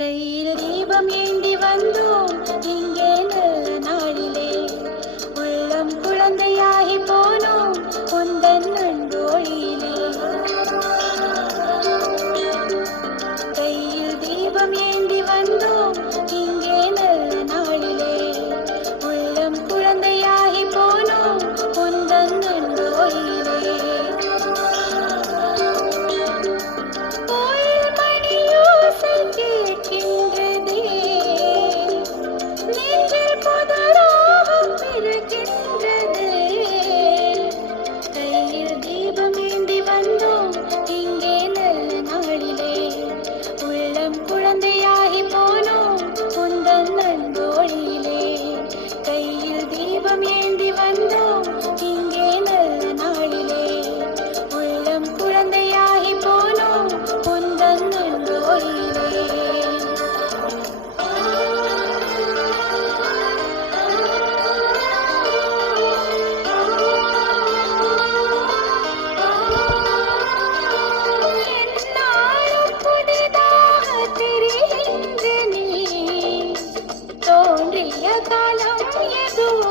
கையில் தீபம் ஏந்தி வந்தோம் இங்கே நல்ல நாளிலே. உள்ளம் குழந்தையாகி போனோம் உந்தன் அன்போழியிலே. கையில் தீபம் ஏந்தி வந்தோம் இங்கே நல்ல நாளிலே. உள்ளம் குழந்தையாகி போனோம் உந்தன் அன்போழியிலே. குழந்தையாகி போனோம் உந்தன் அன்போழியிலே. கையில் தீபம் ஏந்தி வந்தோம் இங்கே நல்ல நாளிலே. உள்ளம் குழந்தையாகி போனோம் உந்தன் அன்போழியிலே. காலம் எதுவோ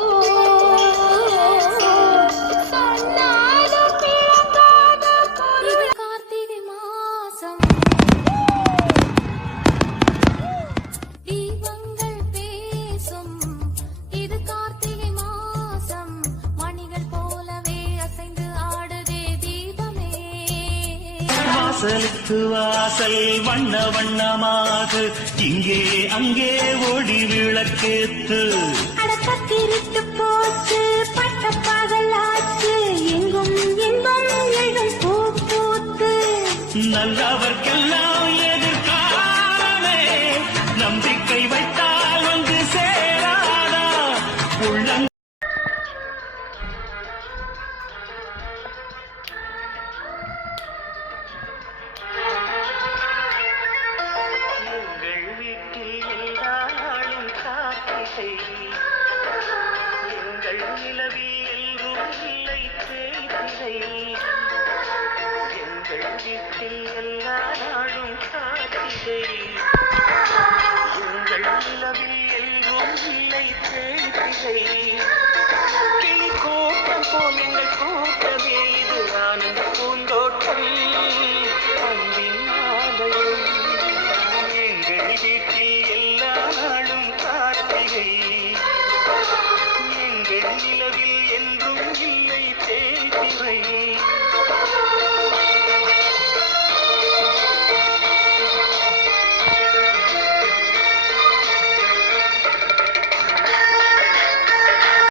சொன்னாலும் விளங்காத பொருள். கார்த்திகை மாசம் தீபங்கள் பேசும். இது கார்த்திகை மாசம் மணிகள் போலவே அசைந்து ஆடுதே தீபமே. வாசலுக்கு வாசல் வண்ண வண்ணமாக இங்கே அங்கே ஓடி விளக்கேத்து. அடக்கத்திருட்டு போச்சு பட்ட பகலாச்சு எங்கும் எங்கும் எழும் பூ பூத்து. நல்லவர்க்கெல்லாம் எதிர்காலமே நம்பிக்கை வைத்தால் வந்து சேராதா உள்ளம். எங்கள் வீட்டில் எல்லா நாளும் கார்த்திகை. எங்கள் நிலவில் எல்லோரும் இல்லை தேய்திரை. எங்கள் வீட்டில் எல்லா நாளும் கார்த்திகை. எங்கள் நிலவில் எல்லோரும் இல்லை தேய்திரை.